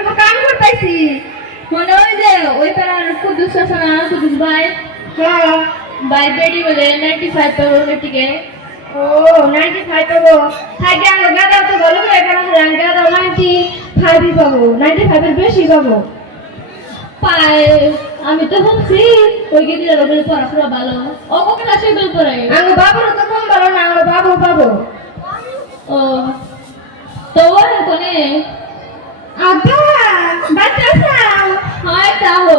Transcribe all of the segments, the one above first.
অল্প কাম করতেছি মনে হয় যে ওই পাড়ার কুদ্দুস আছে না কুদ্দুস ভাই হ্যাঁ ভাই বেডি বলে 95 পাবো মেট্রিকে ও 95 পাবো থাকে আমরা গাদা তো ভালো করে কারণ আমি গাদা 95 পাবো 95 এর বেশি পাবো পায় আমি তো ভাবছি ওই গেদিরা বলে পড়াশোনা ভালো ও কোন ক্লাসে বেল পড়ে আমার বাবুর তো কম ভালো না আমার বাবু পাবো ও তো ওর কোনে আব্বা বাচ্চা চাও হয় তাও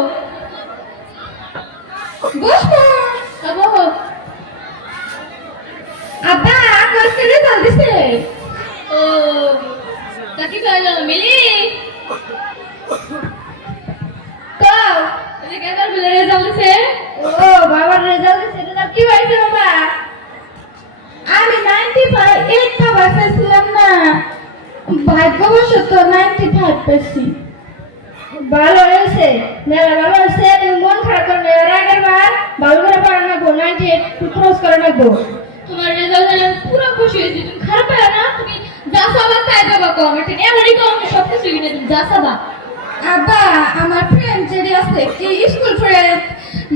বসো আবো আব্বা আজকে রেজাল্ট দিছে ও কাকি কইলো মিলি তো তুমি কেদার বলে রেজাল্ট দিছে ও বাবার রেজাল্ট দিছে রেজাল্ট কি হইছে বাবা আমি 95 8 পাবার চাইছিলাম না ভাগ্যবশত 95 পেয়েছি ভালো হয়েছে মেলা ভালো হয়েছে তুমি মন খারাপ করো না এর আগের বার ভালো করে পড়া লাগবো 98 ক্রস করে লাগবো তোমার রেজাল্ট হলে পুরো খুশি হয়েছি তুমি খারাপ পায় না তুমি যা সাবা তাই বাবা কম ঠিক এমনই কম সব কিছু কিনে তুমি যা সাবা আব্বা আমার ফ্রেন্ড যদি আছে কি স্কুল ফ্রেন্ড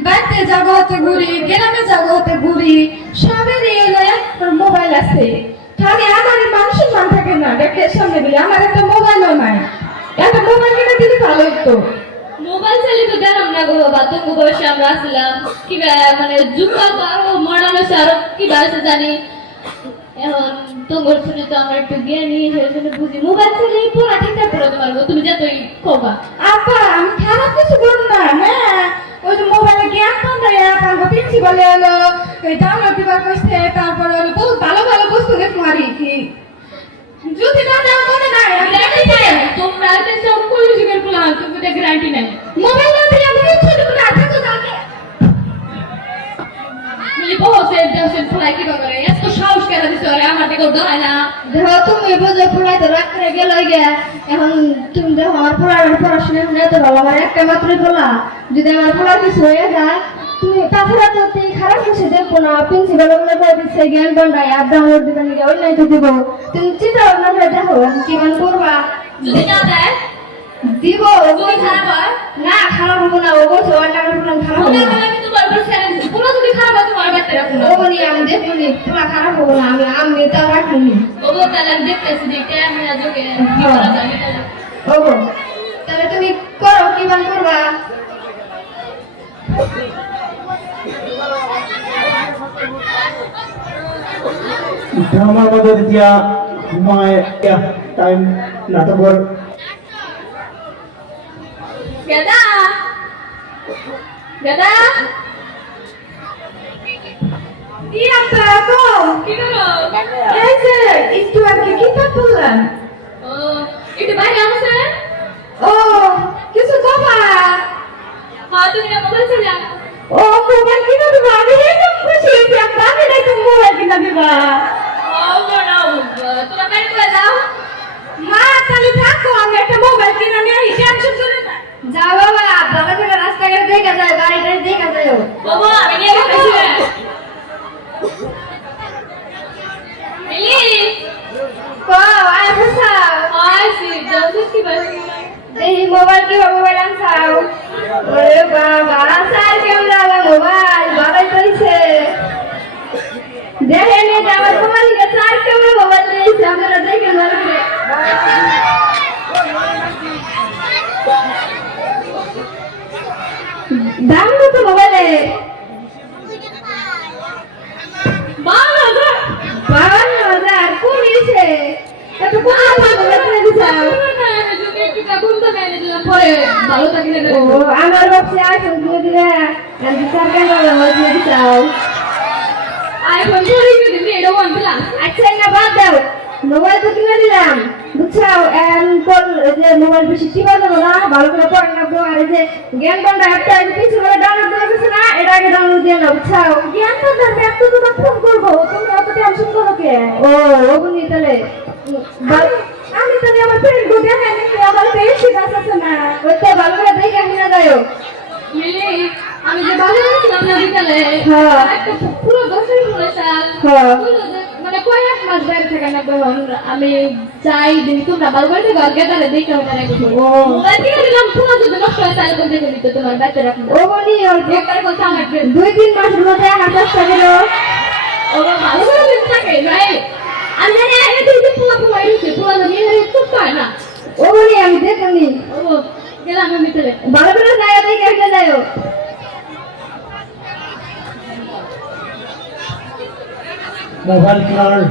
বাড়িতে যাবো হতে ঘুরি গ্রামে যাবো হতে ঘুরি সবেরই এলো একটা মোবাইল আছে খালি আমার মানুষের মান থাকে না দেখে সামনে দিলে আমার একটা মোবাইলও নাই একটা মোবাইল কিনে দিলে ভালো হতো মোবাইল চালিয়ে তো জানাম না গো বাবা তো বয়সে আমরা আসলাম কি মানে যুগটা তো আরো মডার্ন হয়েছে আরো কি বাড়ছে জানি এখন তোমার শুনে তো আমরা একটু জ্ঞানী সেই জন্য বুঝি মোবাইল চালিয়ে পড়া ঠিকঠাক পড়াতে পারবো তুমি যতই খোবা আপা আমি খারাপ কিছু বলবো না হ্যাঁ ওই যে মোবাইলে জ্ঞান পান্ডায় আমার প্রিন্সিপাল এলো এই ডাউনলোড দিবার কইছে তারপরে হলো বহুত ভালো ভালো বস্তু দেখো আর কি যদি না দেওয়া মনে নাই আমি গ্যারান্টি নাই তোমরা তো সব কোন যুগের প্ল্যান তুমি তো গ্যারান্টি নাই মোবাইল না দিলে আমি কিছু দেবো না থাকো যাকে মিলি বসে দেশে পড়াই কি করে এত সাহস কেন দিছো আরে আমার দিকে দাঁড়ায় না দেখো তুমি বোঝো পড়াই তো রাত করে গেল গিয়া এখন তুমি দেখো আমার পড়াশোনা নিয়ে তো ভালো আমার একটা মাত্রই বলা যদি আমার পড়ার কিছু হয়ে যায় তুমি তাছাড়া তো তুই খারাপ কিছু দেখবো না প্রিন্সিপাল বলে করে দিচ্ছে জ্ঞান বান্ধায় আর ডাউনলোড দিবেন নাকি অনলাইন তো দিব তুমি চিন্তা ভাবনা করে দেখো কি মন করবা যদি না দেয় দিব তুমি খারাপ হয় না খারাপ হবো না ও বলছে অনলাইন খারাপ হবে মনে না করে আমি তোমার উপর চ্যালেঞ্জ পুরো যদি খারাপ হয় তোমার বাড়িতে রাখুন ও বলি আমি দেখবো নি পুরা খারাপ হবো না আমি তা রাখবো নি ও তাহলে আমি দেখতেছি যে ক্যামেরা যোগে কি করা যায় তাহলে ওগো তাহলে তুমি করো কি বান করবা আমার মধ্যে দিয়া ঘুমায় টাইম নাটকর গেদা গেদা কি আছে গো কি করো এই যে একটু আগে কিতাব পড়লাম ও একটু বাইরে আসছে ও কিছু বাবা হ্যাঁ তুমি না মোবাইল চলে ও মোবাইল কিনে দিবা আমি একদম খুশি হয়েছি আমি ভাবি নাই তুমি মোবাইল কিনে দিবা তোমরা বাইরে করে যাও মা তাহলে থাকো আমি একটা মোবাইল কিনে নিয়ে টেনশন করে না যাও বাবা বাবা থেকে রাস্তাঘাটে দেখা যায় গাড়ি টাড়ি দেখা যায় বাবা আমি নিয়ে গেছি মিলি কো আয় বসাও হাই সি জলদি কি বাইরে এই মোবাইল কি মোবাইল আনছাও ওরে বাবা স্যার কেমন লাগা মোবাইল বাবাই কইছে দেখে নে আমার মোবাইল কে স্যার কেমন মোবাইল দিয়েছে আপনারা দেখে ভালো করে দাম কত মোবাইলে 52,000 কমিয়েছে এত কম মোবাইল কিনে দিছাও ভালো থাকলে ও আমার বাপসে আইফোন কিনে দিলে আমি সরকার ভালো দিয়ে দিছাও আইফোন ধরে দিবি এটা ওয়ান প্লাস আচ্ছা না বাদ দাও মোবাইল তো কিনে দিলাম বুঝছাও এরপর যে মোবাইল বেশি টিপা দেবো না ভালো করে পড়া লাগবো আর এই যে জ্ঞান বান্ডা অ্যাপটা কিছু করে ডাউনলোড করে দিচ্ছে না এটা আগে ডাউনলোড দিয়ে নাও বুঝছাও জ্ঞান বান্ডার অ্যাপ তো তোমার ফোন করবো তুমি এত টেনশন করো কে ও ওগুনি তাহলে আমি তাহলে আমার ফ্রেন্ড গো দেখা নাকি আমার পেয়েছি কাজ আছে না ওইটা ভালো করে দেখে নিয়ে যাও মিলি আমি যে বাজারে ছিলাম না বিকালে হ্যাঁ। একটা পুরো 10 ফুলের শাল হ্যাঁ। মানে কয়েক মাস বাইরে থাকা না এখন আমি যাই দিই তোমরা ভালো করে ঘর গেদারে দেখে হবে না ও মোবাইল কিনে দিলাম ফোন যদি নষ্ট হয় তাহলে কোন দেখে নিতে তোমার বাচ্চা রাখবো ও বলি অল্প একবার কথা আমার friend, 2-3 মাসের মধ্যে আমার চেষ্টা করো ও ভালো করে দিন থাকে ভাই আর জানি আগে তুই যে পোলা পোলা ইউছে পোলা নিয়ে হারে খুব পায় না ও বলি আমি দেখনি ও গেলাম আমি ভিতরে ভালো করে জায়গা দেখে একটা যাও মোবাইল কেনার